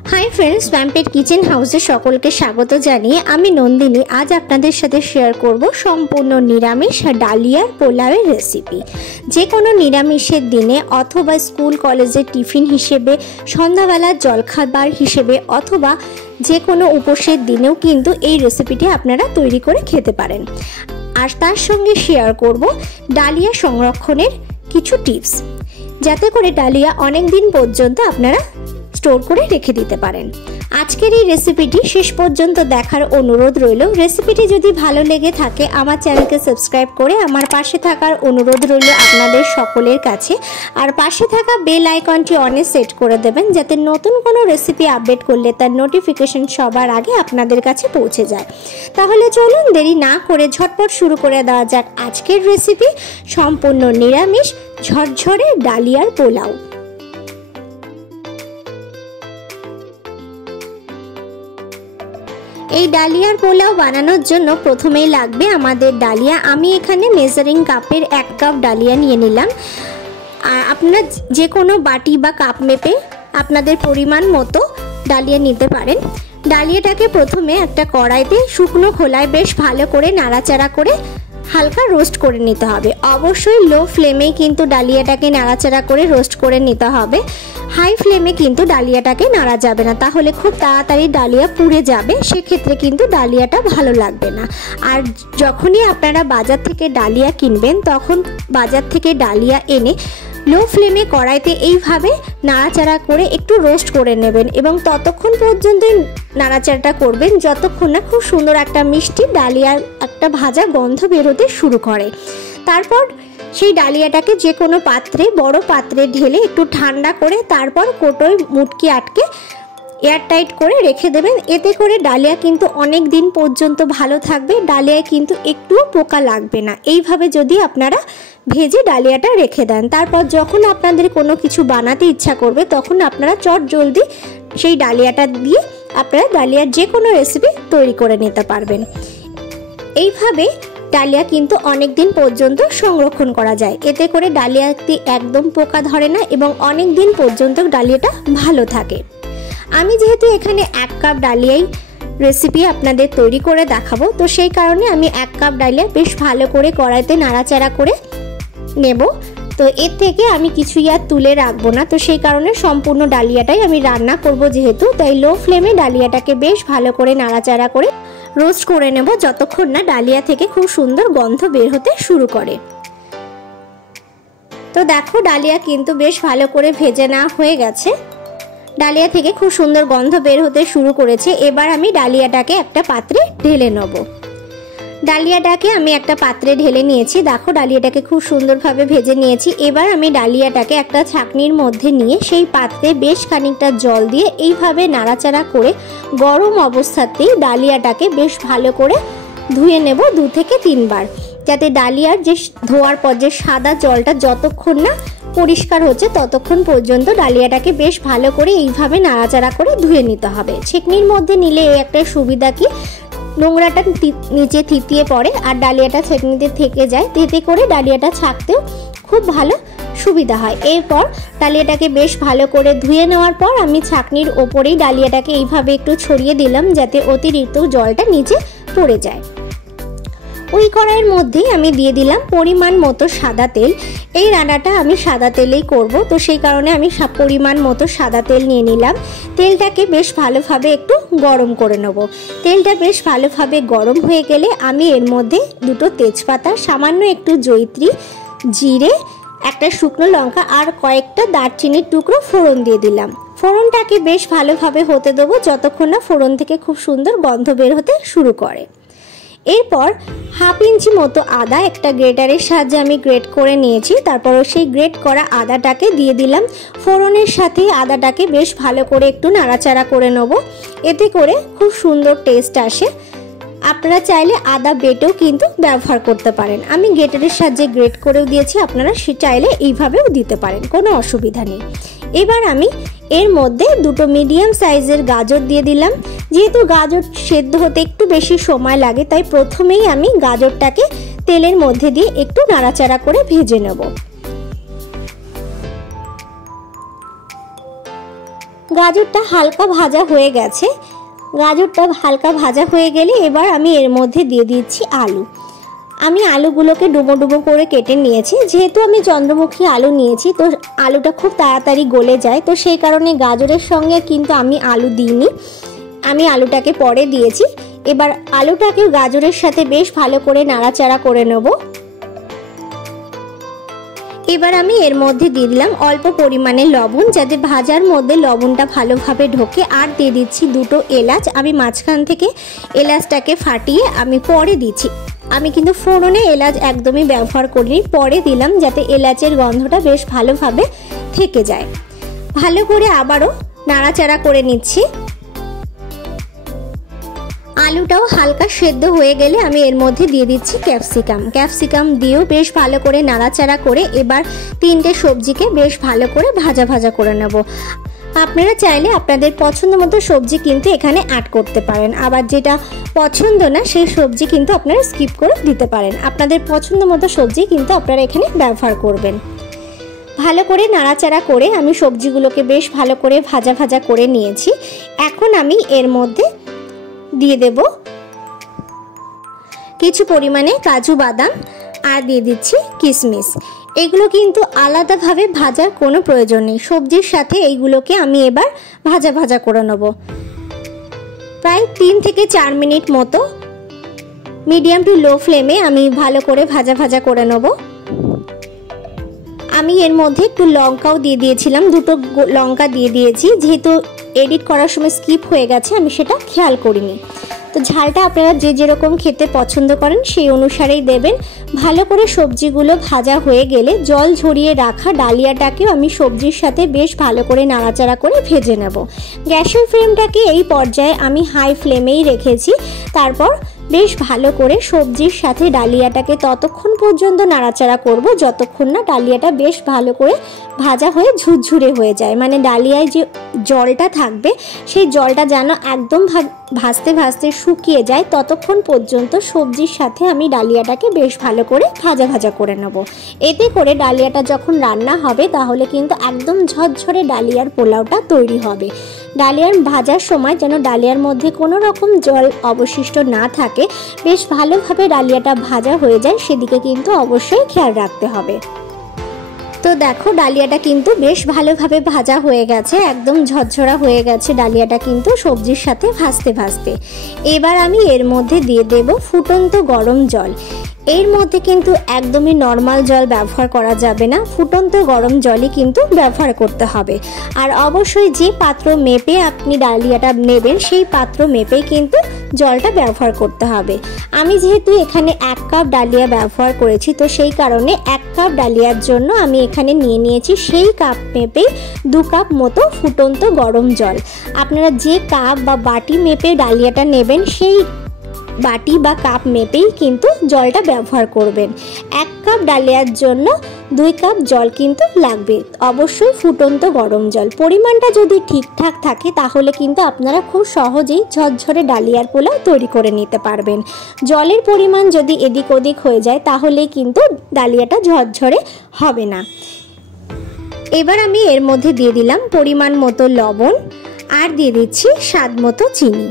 Hi friends पैम्पेट kitchen हाउसे सकलके स्वागत जानिए आमी नंदिनी आज आपनादेर साथे शेयर करब सम्पूर्ण निरामिष डालियार पोलाओर रेसिपि। जे कोनो निरामिषेर दिने अथवा स्कूल कलेजेर टिफिन हिसेबे सन्ध्याबेला जलखाबार हिसेबे अथवा जे कोनो उपसेर दिनेও किन्तु এই রেসিপিটি আপনারা তৈরি করে খেতে পারেন। আর তার সঙ্গে শেয়ার করব ডালিয়া সংরক্ষণের কিছু টিপস, যাতে করে ডালিয়া অনেক দিন পর্যন্ত আপনারা স্টোর করে রেখে দিতে পারেন। আজকের এই রেসিপিটি শেষ পর্যন্ত দেখার অনুরোধ রইল। রেসিপিটি যদি ভালো লেগে থাকে আমার চ্যানেলকে সাবস্ক্রাইব করে আমার পাশে থাকার অনুরোধ রইল আপনাদের সকলের কাছে। আর পাশে থাকা বেল আইকনটি অনে সেট করে দেবেন, যাতে নতুন কোনো রেসিপি আপডেট করলে তার নোটিফিকেশন সবার আগে আপনাদের কাছে পৌঁছে যায়। তাহলে চলুন দেরি না করে ঝটপট শুরু করে দেওয়া যাক আজকের রেসিপি, সম্পূর্ণ নিরামিষ ঝরঝরে ডালিয়ার পোলাও। এই ডালিয়ার পোলাও বানানোর জন্য প্রথমেই লাগবে আমাদের ডালিয়া। আমি এখানে মেজারিং কাপের 1 কাপ ডালিয়া নিয়ে নিলাম। আর আপনারা যে কোনো বাটি বা কাপ মেপে আপনাদের পরিমাণ মতো ডালিয়া নিতে পারেন। ডালিয়াটাকে প্রথমে একটা কড়াইতে শুকনো খোলায় বেশ ভালো করে নাড়াচাড়া করে হালকা রোস্ট করে নিতে হবে। অবশ্যই লো ফ্লেমেই কিন্তু ডালিয়াটাকে নাড়াচাড়া করে রোস্ট করে নিতে হবে। হাই ফ্লেমে কিন্তু ডালিয়াটাকে নাড়া যাবে না, তাহলে খুব তাড়াতাড়ি ডালিয়া পুড়ে যাবে, সেক্ষেত্রে কিন্তু ডালিয়াটা ভালো লাগবে না। আর যখনই আপনারা বাজার থেকে ডালিয়া কিনবেন তখন বাজার থেকে ডালিয়া এনে লো ফ্লেমে কড়াইতে এইভাবে নাড়াচাড়া করে একটু রোস্ট করে নেবেন এবং ততক্ষণ পর্যন্ত নাড়াচাড়াটা করবেন যতক্ষণ না খুব সুন্দর একটা মিষ্টি ডালিয়ার একটা ভাজা গন্ধ বেরোতে শুরু করে। তারপর সেই ডালিয়াটাকে যে কোনো পাত্রে, বড় পাত্রে ঢেলে একটু ঠান্ডা করে তারপর কোটোয় মুটকি আটকে এয়ারটাইট করে রেখে দেবেন। এতে করে ডালিয়া কিন্তু অনেক দিন পর্যন্ত ভালো থাকবে, ডালিয়ায় কিন্তু একটুও পোকা লাগবে না। এইভাবে যদি আপনারা ভেজে ডালিয়াটা রেখে দেন, তারপর যখন আপনাদের কোনো কিছু বানাতে ইচ্ছা করবে তখন আপনারা চট জলদি সেই ডালিয়াটা দিয়ে আপনারা ডালিয়ার যে কোনো রেসিপি তৈরি করে নিতে পারবেন। এইভাবে ডালিয়া কিন্তু অনেক দিন পর্যন্ত সংরক্ষণ করা যায়, এতে করে ডালিয়াতে একদম পোকা ধরে না এবং অনেক দিন পর্যন্ত ডালিয়াটা ভালো থাকে। আমি যেহেতু এখানে 1 কাপ ডালিয়াই রেসিপি আপনাদের তৈরি করে দেখাবো, তো সেই কারণে আমি 1 কাপ ডালিয়া বেশ ভালো করে কড়াইতে নাড়াচাড়া করে নেব। তো এর থেকে আমি কিছুই আর তুলে রাখবো না, তো সেই কারণে সম্পূর্ণ ডালিয়াটাই আমি রান্না করব যেহেতু, তাই লো ফ্লেমে ডালিয়াটাকে বেশ ভালো করে নাড়াচাড়া করে রোস্ট করে নেব যতক্ষণ না ডালিয়া থেকে খুব সুন্দর গন্ধ বের হতে শুরু করে। তো দেখো ডালিয়া কিন্তু বেশ ভালো করে ভেজে নেওয়া হয়ে গেছে, ডালিয়া থেকে খুব সুন্দর গন্ধ বের হতে শুরু করেছে। এবার আমি ডালিয়াটাকে একটা পাত্রে ঢেলে নেব। ডালিয়াটাকে আমি একটা পাত্রে ঢেলে নিয়েছি। দেখো ডালিয়াটাকে খুব সুন্দরভাবে ভেজে নিয়েছি। এবার আমি ডালিয়াটাকে একটা ছাঁকনির মধ্যে নিয়ে সেই পাত্রে বেশ খানিকটা জল দিয়ে এইভাবে নাড়াচাড়া করে গরম অবস্থাতেই ডালিয়াটাকে বেশ ভালো করে ধুয়ে নেব 2 থেকে 3 বার, যাতে ডালিয়ার যে ধোয়ার পর যে সাদা জলটা যতক্ষণ না পরিষ্কার হচ্ছে ততক্ষণ পর্যন্ত ডালিয়াটাকে বেশ ভালো করে এইভাবে নাড়াচাড়া করে ধুয়ে নিতে হবে। ছেঁকনির মধ্যে নিলে এই একটা সুবিধা কি নোংরাটা নিচে থিতিয়ে পড়ে আর ডালিয়াটা ছেঁকনিতে থেকে যায়, এতে করে ডালিয়াটা ছাঁকতেও খুব ভালো সুবিধা হয়। এরপর ডালিয়াটাকে বেশ ভালো করে ধুয়ে নেওয়ার পর আমি ছাঁকনির ওপরেই ডালিয়াটাকে এইভাবে একটু ছড়িয়ে দিলাম, যাতে অতিরিক্ত জলটা নিচে পড়ে যায়। ওই কড়াইয়ের মধ্যেই আমি দিয়ে দিলাম পরিমাণ মতো সাদা তেল। এই রান্নাটা আমি সাদা তেলেই করব, তো সেই কারণে আমি পরিমাণ মতো সাদা তেল নিয়ে নিলাম। তেলটাকে বেশ ভালোভাবে একটু গরম করে নেব। তেলটা বেশ ভালোভাবে গরম হয়ে গেলে আমি এর মধ্যে 2টো তেজপাতা, সামান্য একটু জয়িত্রী, জিরে, একটা শুকনো লঙ্কা আর কয়েকটা দারচিনির টুকরো ফোড়ন দিয়ে দিলাম। ফোড়নটাকে বেশ ভালোভাবে হতে দেবো যতক্ষণ না ফোড়ন থেকে খুব সুন্দর গন্ধ বের হতে শুরু করে। এরপর 1/2 ইঞ্চি মতো আদা একটা গ্রেটারের সাহায্যে আমি গ্রেট করে নিয়েছি। তারপর সেই গ্রেট করা আদাটাকে দিয়ে দিলাম। ফোড়নের সাথে আদাটাকে বেশ ভালো করে একটু নাড়াচাড়া করে নেব, এতে করে খুব সুন্দর টেস্ট আসে। আপনারা চাইলে আদা বেটেও কিন্তু ব্যবহার করতে পারেন, আমি গ্রেটারের সাহায্যে গ্রেট করেও দিয়েছি, আপনারা চাইলে এইভাবেও দিতে পারেন, কোনো অসুবিধা নেই। এবার আমি এর মধ্যে 2টো মিডিয়াম সাইজের গাজর দিয়ে দিলাম। যেহেতু গাজর সেদ্ধ হতে একটু বেশি সময় লাগে, তাই প্রথমেই আমি গাজরটাকে তেলের মধ্যে দিয়ে একটু নাড়াচাড়া করে ভেজে নেব। গাজরটা হালকা ভাজা হয়ে গেছে। গাজরটা হালকা ভাজা হয়ে গেলে এবার আমি এর মধ্যে দিয়ে দিচ্ছি আলু। আমি আলুগুলোকে ডুবো ডুবো করে কেটে নিয়েছি। যেহেতু আমি চন্দ্রমুখী আলু নিয়েছি, তো আলুটা খুব তাড়াতাড়ি গলে যায়, তো সেই কারণে গাজরের সঙ্গে কিন্তু আমি আলু দিইনি, আমি আলুটাকে পরে দিয়েছি। এবার আলুটাকে গাজরের সাথে বেশ ভালো করে নাড়াচাড়া করে নেব। এবার আমি এর মধ্যে দিয়ে দিলাম অল্প পরিমাণে লবণ, যাতে ভাজার মধ্যে লবণটা ভালোভাবে ঢোকে। আর দিয়ে দিচ্ছি 2টো এলাচ। আমি মাঝখান থেকে এলাচটাকে ফাটিয়ে আমি পরে দিচ্ছি। আমি কিন্তু ফোড়নে এলাচ একদমই ব্যবহার করিনি, পরে দিলাম যাতে এলাচের গন্ধটা বেশ ভালোভাবে থেকে যায়। ভালো করে আবারও নাড়াচাড়া করে নিচ্ছি। আলুটাও হালকা সেদ্ধ হয়ে গেলে আমি এর মধ্যে দিয়ে দিচ্ছি ক্যাপসিকাম দিয়েও বেশ ভালো করে নাড়াচাড়া করে এবার 3টে সবজিকে বেশ ভালো করে ভাজা ভাজা করে নেব। আপনারা চাইলে আপনাদের পছন্দ মতো সবজি কিন্তু এখানে অ্যাড করতে পারেন, আবার যেটা পছন্দ না সেই সবজি কিন্তু আপনারা স্কিপ করে দিতে পারেন। আপনাদের পছন্দ মতো সবজি কিন্তু আপনারা এখানে ব্যবহার করবেন। ভালো করে নাড়াচাড়া করে আমি সবজিগুলোকে বেশ ভালো করে ভাজা ভাজা করে নিয়েছি। এখন আমি এর মধ্যে দিয়ে দেব কিছু পরিমাণে কাজু বাদাম আর দিয়ে দিচ্ছি কিশমিশ। এগুলো কিন্তু আলাদাভাবে ভাজার কোনো প্রয়োজন নেই, সবজির সাথে এইগুলোকে আমি এবার ভাজা ভাজা করে নেব। প্রায় 3 থেকে 4 মিনিট মতো মিডিয়াম টু লো ফ্লেমে আমি ভালো করে ভাজা ভাজা করে নেব। আমি এর মধ্যে একটু লঙ্কাও দিয়ে দিয়েছিলাম, 2টো লঙ্কা দিয়ে দিয়েছি। যেহেতু এডিট করার সময় স্কিপ হয়ে গেছে, আমি সেটা খেয়াল করিনি। তো ঝালটা আপনারা যে যেরকম খেতে পছন্দ করেন সেই অনুসারেই দেবেন। ভালো করে সবজিগুলো ভাজা হয়ে গেলে জল ঝরিয়ে রাখা ডালিয়াটাকেও আমি সবজির সাথে বেশ ভালো করে নাড়াচাড়া করে ভেজে নেব। গ্যাসের ফ্লেমটাকে এই পর্যায়ে আমি হাই ফ্লেমেই রেখেছি। তারপর বেশ ভালো করে সবজির সাথে ডালিয়াটাকে ততক্ষণ পর্যন্ত নাড়াচাড়া করব যতক্ষণ না ডালিয়াটা বেশ ভালো করে ভাজা হয়ে ঝুরঝুরে হয়ে যায়। মানে ডালিয়ায় যে জলটা থাকবে সেই জলটা যেন একদম ভাজতে ভাজতে শুকিয়ে যায়, ততক্ষণ পর্যন্ত সবজির সাথে আমি ডালিয়াটাকে বেশ ভালো করে ভাজা ভাজা করে নেব। এতে করে ডালিয়াটা যখন রান্না হবে তাহলে কিন্তু একদম ঝরঝরে ডালিয়ার পোলাওটা তৈরি হবে। ডালিয়ার ভাজার সময় যেন ডালিয়ার মধ্যে কোনো রকম জল অবশিষ্ট না থাকে, বেশ ভালোভাবে ডালিয়াটা ভাজা হয়ে যায়, সেদিকে কিন্তু অবশ্যই খেয়াল রাখতে হবে। তো দেখো ডালিয়াটা কিন্তু বেশ ভালোভাবে ভাজা হয়ে গেছে, একদম ঝরঝরা হয়ে গেছে ডালিয়াটা কিন্তু সবজির সাথে ভাজতে ভাজতে। এবার আমি এর মধ্যে দিয়ে দেব ফুটন্ত গরম জল। এর মধ্যে কিন্তু একদমই নর্মাল জল ব্যবহার করা যাবে না, ফুটন্ত গরম জলই কিন্তু ব্যবহার করতে হবে। আর অবশ্যই যে পাত্র মেপে আপনি ডালিয়াটা নেবেন সেই পাত্র মেপেই কিন্তু জলটা ব্যবহার করতে হবে। আমি যেহেতু এখানে 1 কাপ ডালিয়া ব্যবহার করেছি, তো সেই কারণে 1 কাপ ডালিয়ার জন্য আমি এখানে নিয়ে নিয়েছি সেই কাপ মেপেই 2 কাপ মতো ফুটন্ত গরম জল। আপনারা যে কাপ বা বাটি মেপে ডালিয়াটা নেবেন সেই বাটি বা কাপ মেপেই কিন্তু জলটা ব্যবহার করবেন। 1 কাপ ডালিয়ার জন্য 2 কাপ জল কিন্তু লাগবে, অবশ্যই ফুটন্ত গরম জল। পরিমাণটা যদি ঠিকঠাক থাকে তাহলে কিন্তু আপনারা খুব সহজেই ঝরঝরে ডালিয়ার পোলাও তৈরি করে নিতে পারবেন। জলের পরিমাণ যদি এদিক ওদিক হয়ে যায় তাহলে কিন্তু ডালিয়াটা ঝরঝরে হবে না। এবার আমি এর মধ্যে দিয়ে দিলাম পরিমাণ মতো লবণ আর দিয়ে দিচ্ছি স্বাদ মতো চিনি।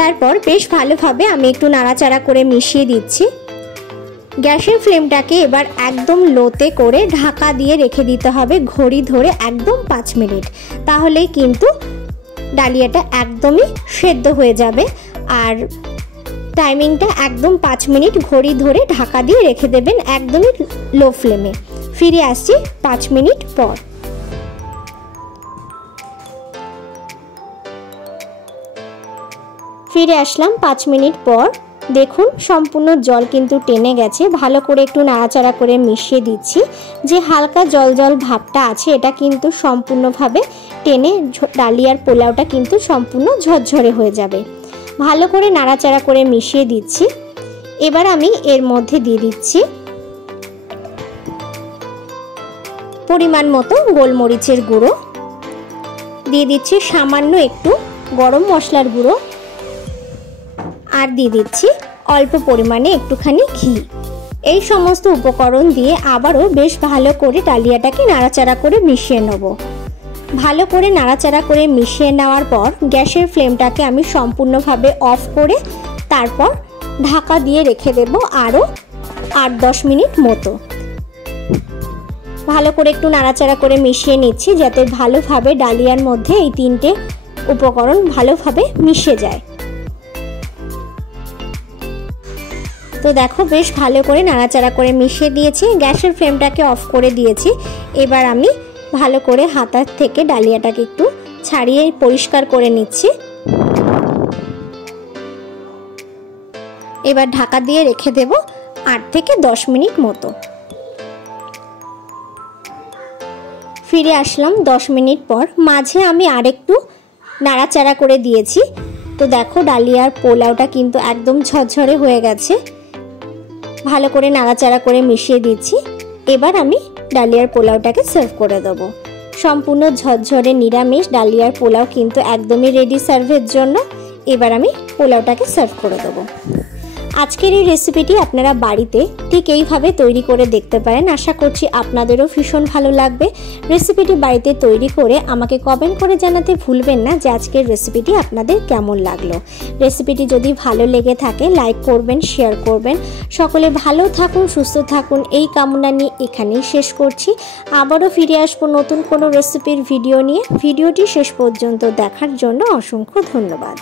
তারপর বেশ ভালোভাবে আমি একটু নাড়াচাড়া করে মিশিয়ে দিচ্ছি। গ্যাসের ফ্লেমটাকে এবার একদম লোতে করে ঢাকা দিয়ে রেখে দিতে হবে ঘড়ি ধরে একদম 5 মিনিট, তাহলেই কিন্তু ডালিয়াটা একদমই সেদ্ধ হয়ে যাবে। আর টাইমিংটা একদম 5 মিনিট ঘড়ি ধরে ঢাকা দিয়ে রেখে দেবেন একদমই লো ফ্লেমে। ফিরে আসছি 5 মিনিট পর। ফিরে আসলাম 5 মিনিট পর। দেখুন সম্পূর্ণ জল কিন্তু টেনে গেছে। ভালো করে একটু নাড়াচাড়া করে মিশিয়ে দিচ্ছি। যে হালকা জল জল ভাবটা আছে এটা কিন্তু সম্পূর্ণভাবে টেনে ডালিয়ার পোলাওটা কিন্তু সম্পূর্ণ ঝরঝরে হয়ে যাবে। ভালো করে নাড়াচাড়া করে মিশিয়ে দিচ্ছি। এবার আমি এর মধ্যে দিয়ে দিচ্ছি পরিমাণ মতো গোলমরিচের গুঁড়ো, দিয়ে দিচ্ছি সামান্য একটু গরম মশলার গুঁড়ো, আর দিয়ে দিচ্ছি অল্প পরিমাণে একটুখানি ঘি। এই সমস্ত উপকরণ দিয়ে আবারও বেশ ভালো করে ডালিয়াটাকে নাড়াচাড়া করে মিশিয়ে নেব। ভালো করে নাড়াচাড়া করে মিশিয়ে নেওয়ার পর গ্যাসের ফ্লেমটাকে আমি সম্পূর্ণভাবে অফ করে তারপর ঢাকা দিয়ে রেখে দেব আরও 8-10 মিনিট মতো। ভালো করে একটু নাড়াচাড়া করে মিশিয়ে নিচ্ছি যাতে ভালোভাবে ডালিয়ার মধ্যে এই 3টে উপকরণ ভালোভাবে মিশে যায়। তো দেখো বেশ ভালো করে নাড়াচাড়া করে মিশিয়ে দিয়েছি, গ্যাসের ফ্লেমটাকে অফ করে দিয়েছি। এবার আমি ভালো করে হাতার থেকে ডালিয়াটাকে একটু ছাড়িয়ে পরিষ্কার করে নিচ্ছি। এবার ঢাকা দিয়ে রেখে দেব 8 থেকে 10 মিনিট মতো। ফিরে আসলাম 10 মিনিট পর। মাঝে আমি আরেকটু নাড়াচাড়া করে দিয়েছি। তো দেখো ডালিয়ার পোলাওটা কিন্তু একদম ঝরঝরে হয়ে গেছে। ভালো করে নাড়াচাড়া করে মিশিয়ে দিচ্ছি। এবার আমি ডালিয়ার পোলাওটাকে সার্ভ করে দেব। সম্পূর্ণ ঝরঝরে নিরামিষ ডালিয়ার পোলাও কিন্তু একদমই রেডি সার্ভের জন্য। এবার আমি পোলাওটাকে সার্ভ করে দেব। আজকের এই রেসিপিটি আপনারা বাড়িতে ঠিক এইভাবে তৈরি করে দেখতে পারেন। আশা করছি আপনাদেরও ভীষণ ভালো লাগবে। রেসিপিটি বাড়িতে তৈরি করে আমাকে কমেন্ট করে জানাতে ভুলবেন না যে আজকের রেসিপিটি আপনাদের কেমন লাগলো। রেসিপিটি যদি ভালো লেগে থাকে লাইক করবেন, শেয়ার করবেন। সকলে ভালো থাকুন, সুস্থ থাকুন এই কামনা নিয়ে এখানেই শেষ করছি। আবারও ফিরে আসবো নতুন কোনো রেসিপির ভিডিও নিয়ে। ভিডিওটি শেষ পর্যন্ত দেখার জন্য অসংখ্য ধন্যবাদ।